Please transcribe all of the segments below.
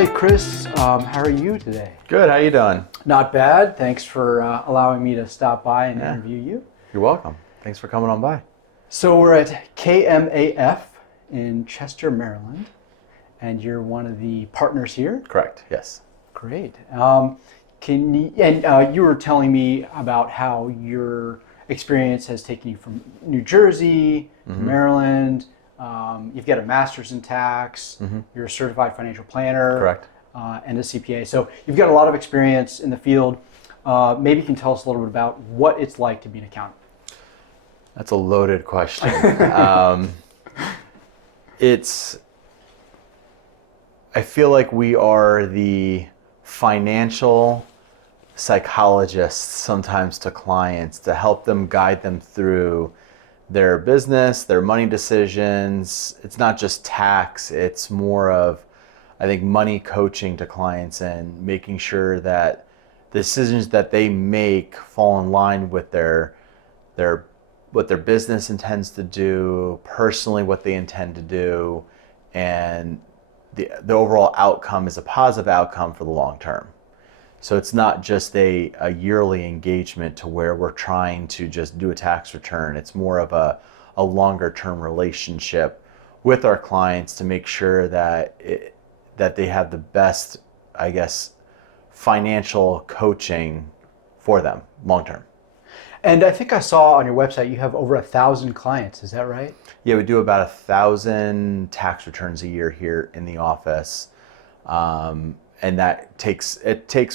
Hi, Chris. How are you today? Good. How you doing? Not bad. Thanks for allowing me to stop by and Yeah. interview you. You're welcome. Thanks for coming on by. So we're at KMAF in Chester, Maryland, and you're one of the partners here. Correct. Yes. Great. You were telling me about how your experience has taken you from New Jersey to Maryland. You've got a master's in tax. You're a certified financial planner. Correct. And a CPA. So you've got a lot of experience in the field. Maybe you can tell us a little bit about what it's like to be an accountant. That's a loaded question. I feel like we are the financial psychologists sometimes to clients to help them guide them through their business, their money decisions. It's not just tax, it's more of, I think, money coaching to clients and making sure that the decisions that they make fall in line with their what their business intends to do, personally what they intend to do, and the overall outcome is a positive outcome for the long term. So it's not just a yearly engagement to where we're trying to just do a tax return. It's more of a longer term relationship with our clients to make sure that they have the best, I guess, financial coaching for them long term. And I think I saw on your website you have over 1,000 clients. Is that right? Yeah, we do about 1,000 tax returns a year here in the office. And that takes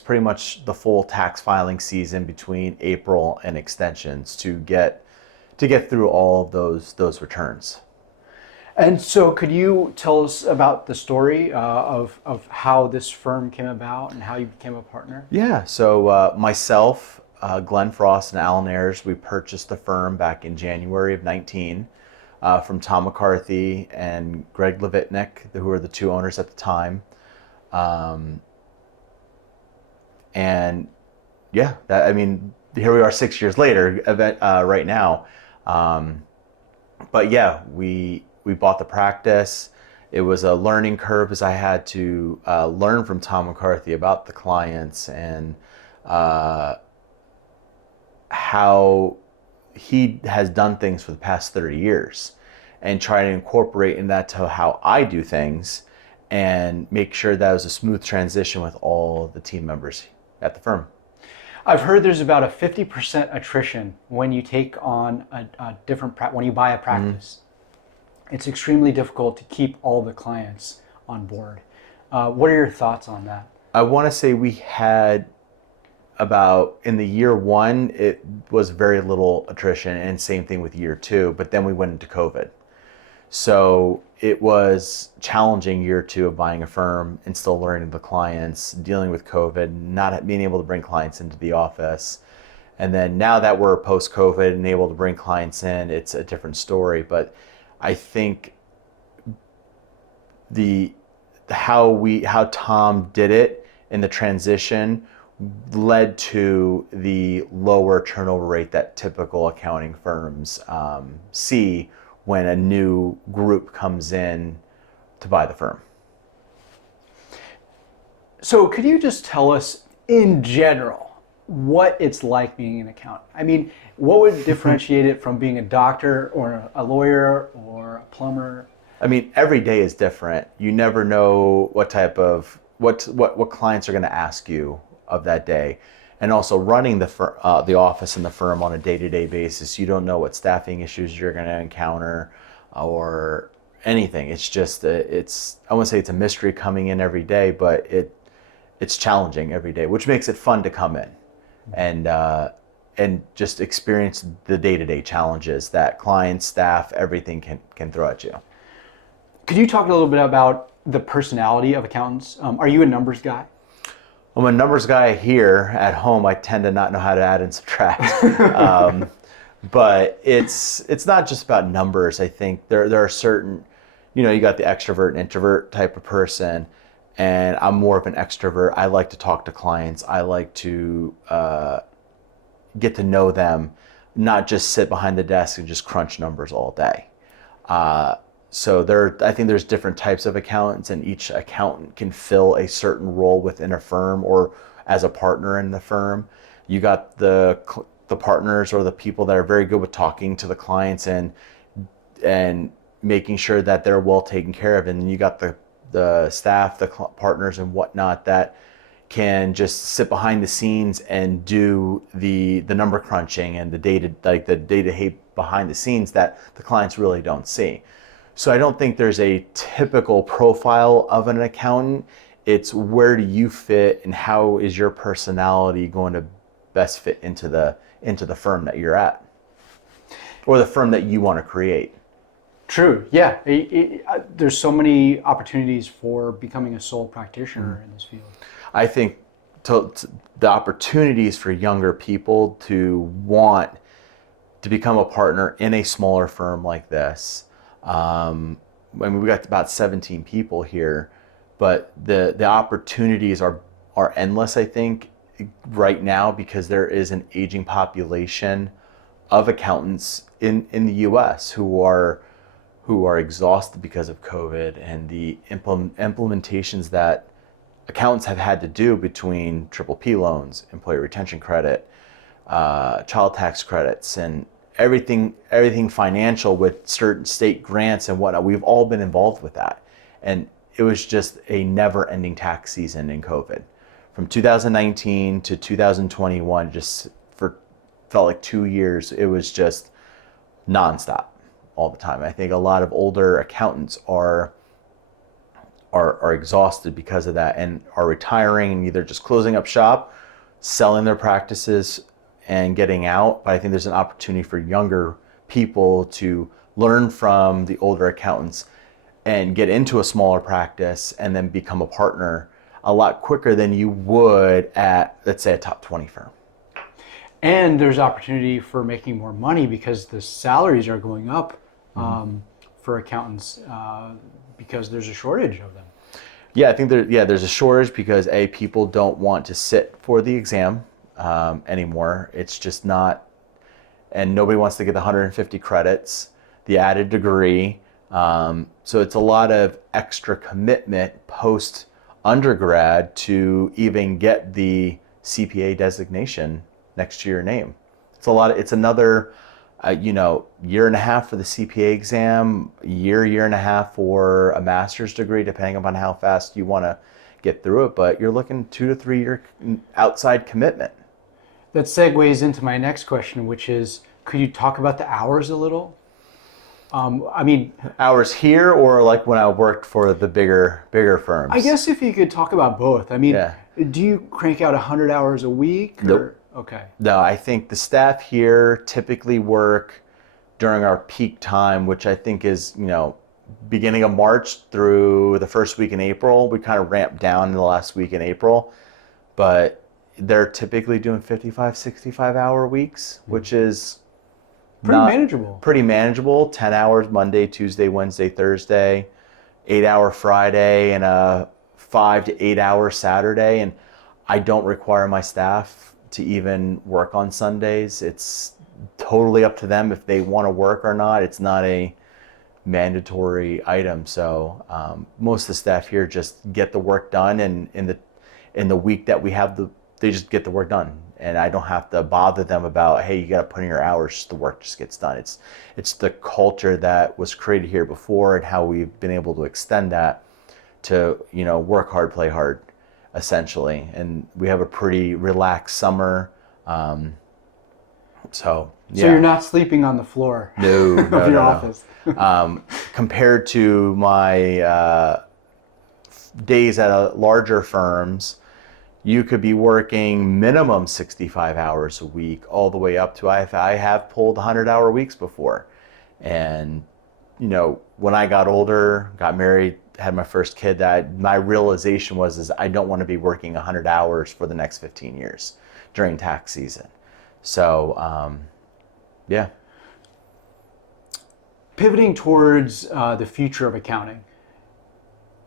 pretty much the full tax filing season between April and extensions to get through all of those returns. And so could you tell us about the story of how this firm came about and how you became a partner? Yeah, so myself, Glenn Frost and Alan Ayers, we purchased the firm back in January of 19 from Tom McCarthy and Greg Levitnick, who were the two owners at the time. And yeah, here we are 6 years later, right now. But yeah, we bought the practice. It was a learning curve as I had to learn from Tom McCarthy about the clients and how he has done things for the past 30 years and try to incorporate in that to how I do things and make sure that it was a smooth transition with all the team members at the firm. I've heard there's about a 50% attrition when you take on when you buy a practice. It's extremely difficult to keep all the clients on board. What are your thoughts on that? I want to say we had about, in the year one, it was very little attrition, and same thing with year two, but then we went into COVID. So it was challenging year two of buying a firm and still learning the clients, dealing with COVID, not being able to bring clients into the office. And then now that we're post-COVID and able to bring clients in, it's a different story. But I think how Tom did it in the transition led to the lower turnover rate that typical accounting firms see when a new group comes in to buy the firm. So could you just tell us in general what it's like being an accountant? I mean, what would differentiate it from being a doctor or a lawyer or a plumber? I mean, every day is different. You never know what type of what clients are going to ask you of that day. And also running the office and the firm on a day-to-day basis, you don't know what staffing issues you're going to encounter or anything. It's just I wouldn't say it's a mystery coming in every day, but it's challenging every day, which makes it fun to come in and just experience the day-to-day challenges that clients, staff, everything can throw at you. Could you talk a little bit about the personality of accountants? Are you a numbers guy? I'm a numbers guy here. At home, I tend to not know how to add and subtract. But it's not just about numbers. I think there are certain, you got the extrovert and introvert type of person, and I'm more of an extrovert. I like to talk to clients. I like to get to know them, not just sit behind the desk and just crunch numbers all day. So I think there's different types of accountants, and each accountant can fill a certain role within a firm or as a partner in the firm. You got the partners or the people that are very good with talking to the clients and making sure that they're well taken care of, and then you got the staff, the partners and whatnot that can just sit behind the scenes and do the number crunching and the data behind the scenes that the clients really don't see. So I don't think there's a typical profile of an accountant. It's where do you fit and how is your personality going to best fit into the firm that you're at or the firm that you want to create. True. Yeah. There's so many opportunities for becoming a sole practitioner in this field. I think the opportunities for younger people to want to become a partner in a smaller firm like this. I mean, we got about 17 people here, but the opportunities are endless, I think, right now, because there is an aging population of accountants in the U.S. who are exhausted because of COVID and the implementations that accountants have had to do between PPP loans, employee retention credit, child tax credits, and everything financial with certain state grants and whatnot. We've all been involved with that. And it was just a never-ending tax season in COVID. From 2019 to 2021, felt like 2 years, it was just nonstop all the time. I think a lot of older accountants are exhausted because of that and are retiring and either just closing up shop, selling their practices and getting out. But I think there's an opportunity for younger people to learn from the older accountants and get into a smaller practice and then become a partner a lot quicker than you would at, let's say, a top 20 firm. And there's opportunity for making more money because the salaries are going up for accountants because there's a shortage of them. Yeah, I think there's a shortage because people don't want to sit for the exam anymore. It's just not, and nobody wants to get the 150 credits, the added degree. So it's a lot of extra commitment post undergrad to even get the CPA designation next to your name. It's another year and a half for the CPA exam, year and a half for a master's degree, depending upon how fast you want to get through it. But you're looking 2 to 3 year outside commitment. That segues into my next question, which is, could you talk about the hours a little? I mean, hours here or like when I worked for the bigger firms? I guess if you could talk about both. I mean, do you crank out 100 hours a week? Nope. Okay. No, I think the staff here typically work during our peak time, which I think is, beginning of March through the first week in April. We kind of ramp down in the last week in April, but they're typically doing 55, 65 hour weeks, which is pretty manageable. 10 hours Monday, Tuesday, Wednesday, Thursday, 8-hour Friday, and a 5 to 8 hour Saturday. And I don't require my staff to even work on Sundays. It's totally up to them if they want to work or not. It's not a mandatory item. So most of the staff here just get the work done, and in the week that we have they just get the work done. And I don't have to bother them about, hey, you got to put in your hours, the work just gets done. It's the culture that was created here before and how we've been able to extend that to, work hard, play hard, essentially. And we have a pretty relaxed summer. So you're not sleeping on the floor of your office. Compared to my days at larger firms, you could be working minimum 65 hours a week all the way up to, I have pulled 100-hour weeks before. And, when I got older, got married, had my first kid, that my realization was I don't want to be working 100 hours for the next 15 years during tax season. So, yeah. Pivoting towards the future of accounting,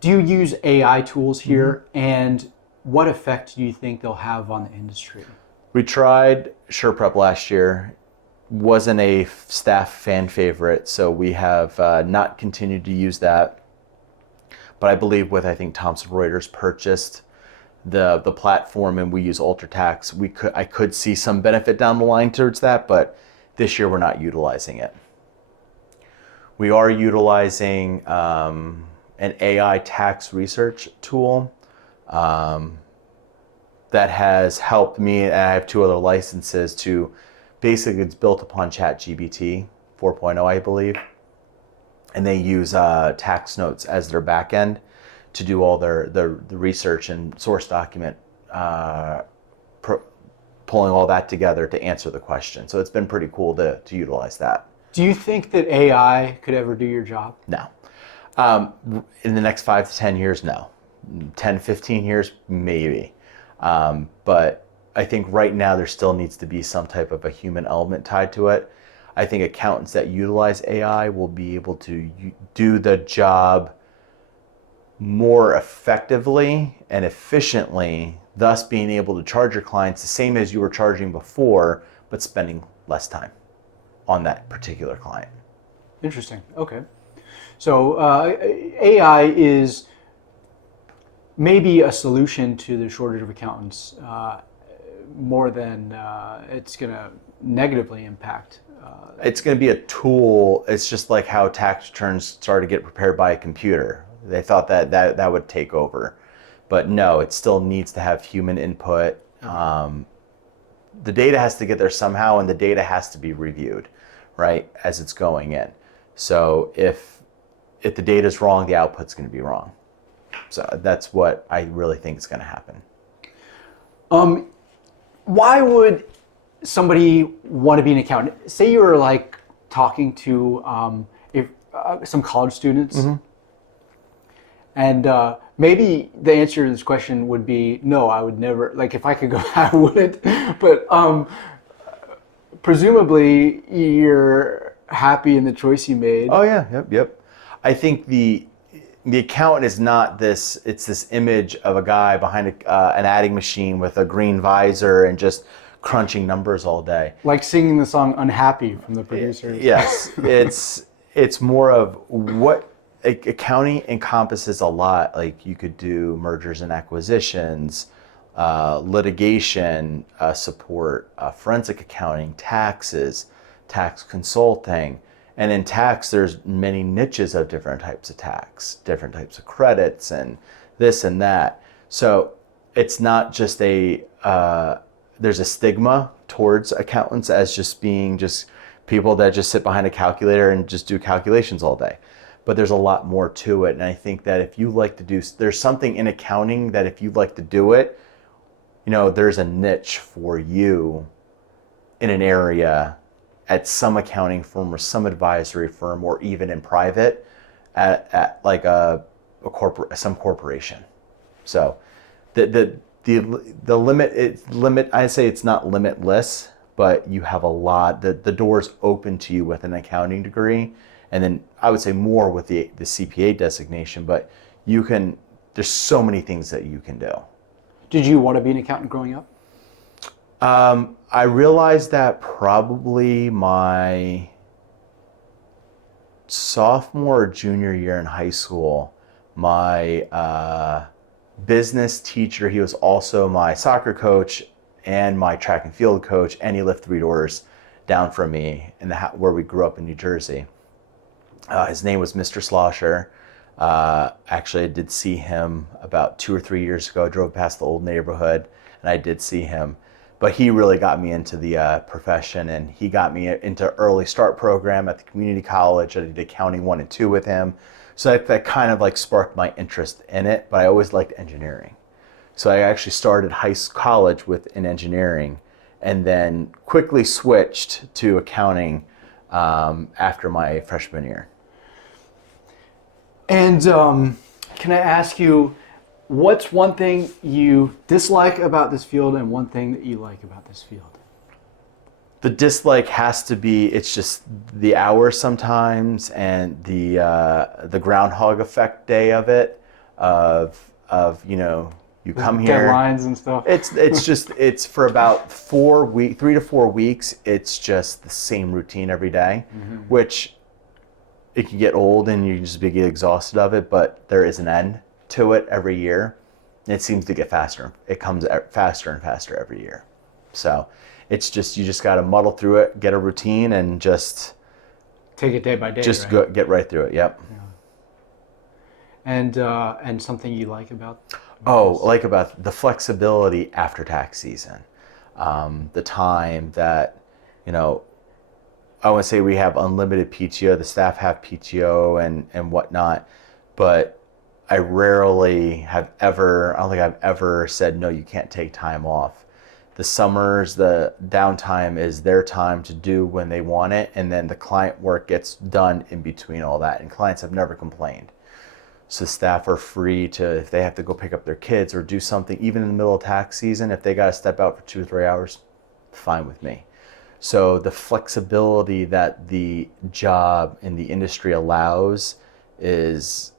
do you use AI tools here? And what effect do you think they'll have on the industry? We tried SurePrep last year. wasn't a staff fan favorite, so we have not continued to use that. But I believe with, I think Thomson Reuters purchased the platform and we use UltraTax, I could see some benefit down the line towards that, but this year we're not utilizing it. We are utilizing an AI tax research tool that has helped me, and I have 2 other licenses to basically, it's built upon ChatGPT 4.0, I believe. And they use tax notes as their back end to do all the research and source document, pulling all that together to answer the question. So it's been pretty cool to utilize that. Do you think that AI could ever do your job? No. In the next 5 to 10 years, no. 10, 15 years, maybe. But I think right now there still needs to be some type of a human element tied to it. I think accountants that utilize AI will be able to do the job more effectively and efficiently, thus being able to charge your clients the same as you were charging before, but spending less time on that particular client. Interesting. Okay. So AI is maybe a solution to the shortage of accountants more than it's going to negatively impact. It's going to be a tool. It's just like how tax returns started to get prepared by a computer. They thought that would take over. But no, it still needs to have human input. The data has to get there somehow, and the data has to be reviewed, right, as it's going in. So if the data is wrong, the output's going to be wrong. So that's what I really think is going to happen. Why would somebody want to be an accountant? Say you were like talking to some college students, and maybe the answer to this question would be no. I would never. Like if I could go, I wouldn't. But presumably you're happy in the choice you made. Oh yeah, yep. I think the accountant is not this. It's this image of a guy behind an adding machine with a green visor and just crunching numbers all day. Like singing the song "Unhappy" from the producers. Yes, it's more of what accounting encompasses a lot. Like you could do mergers and acquisitions, litigation support, forensic accounting, taxes, tax consulting. And in tax, there's many niches of different types of tax, different types of credits, and this and that. So it's not just there's a stigma towards accountants as just being just people that just sit behind a calculator and just do calculations all day. But there's a lot more to it. And I think that if you like to there's something in accounting that if you'd like to do it, there's a niche for you in an area at some accounting firm or some advisory firm, or even in private at like some corporation. So the limit, I say it's not limitless, but you have a lot, the doors open to you with an accounting degree, and then I would say more with the CPA designation, but there's so many things that you can do. Did you want to be an accountant growing up? I realized that probably my sophomore or junior year in high school, my business teacher, he was also my soccer coach and my track and field coach, and he lived 3 doors down from me where we grew up in New Jersey. His name was Mr. Slosher. Actually, I did see him about 2 or 3 years ago. I drove past the old neighborhood and I did see him. But he really got me into the profession, and he got me into early start program at the community college. I did accounting 1 and 2 with him. So that kind of like sparked my interest in it, but I always liked engineering. So I actually started college in engineering and then quickly switched to accounting after my freshman year. And can I ask you, what's one thing you dislike about this field and one thing that you like about this field? The dislike has to be, it's just the hours sometimes, and the groundhog effect day of it, of You come here. Deadlines and stuff. It's for about 3 to 4 weeks. It's just the same routine every day, which it can get old and you just get exhausted of it. But there is an end to it every year. It seems to get faster. It comes faster and faster every year. So it's just, you just got to muddle through it, get a routine, and just take it day by day. just right? get right through it. Yep. Yeah. And something you like about About the flexibility after tax season, the time that, I want to say we have unlimited PTO. The staff have PTO and whatnot, but I don't think I've ever said, no, you can't take time off. The summers, the downtime is their time to do when they want it, and then the client work gets done in between all that, and clients have never complained. So staff are free to, if they have to go pick up their kids or do something, even in the middle of tax season, if they got to step out for 2 or 3 hours, fine with me. So the flexibility that the job in the industry allows is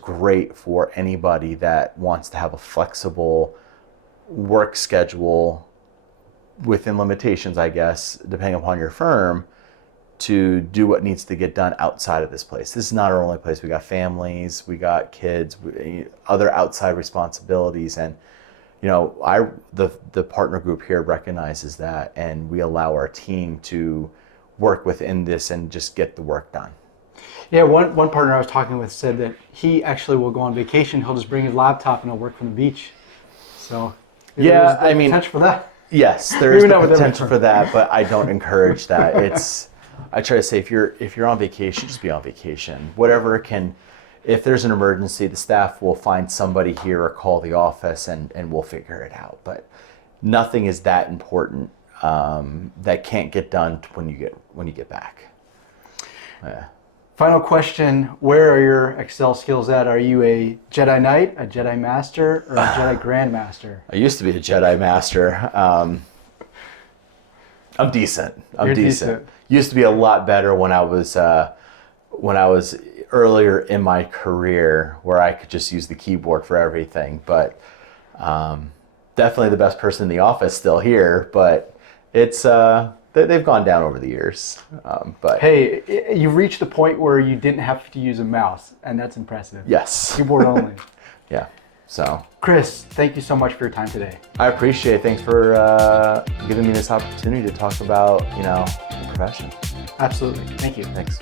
great for anybody that wants to have a flexible work schedule within limitations, I guess, depending upon your firm, to do what needs to get done outside of this place. This is not our only place. We got families, we got kids, other outside responsibilities, and the partner group here recognizes that, and we allow our team to work within this and just get the work done. Yeah, one partner I was talking with said that he actually will go on vacation. He'll just bring his laptop and he'll work from the beach. So yeah, there's potential for that. Yes, there is the potential for that, but I don't encourage that. I try to say, if you're on vacation, just be on vacation. If there's an emergency, the staff will find somebody here or call the office and we'll figure it out. But nothing is that important that can't get done when you get back. Final question, where are your Excel skills at? Are you a Jedi Knight, a Jedi Master, or a Jedi Grandmaster? I used to be a Jedi Master. I'm decent. I'm decent. Used to be a lot better when I was earlier in my career, where I could just use the keyboard for everything. But definitely the best person in the office still here. But it's they've gone down over the years. But hey, you've reached the point where you didn't have to use a mouse, and that's impressive. Yes. Keyboard only. Yeah. So, Chris, thank you so much for your time today. I appreciate it. Thanks for giving me this opportunity to talk about, the profession. Absolutely. Thank you. Thanks.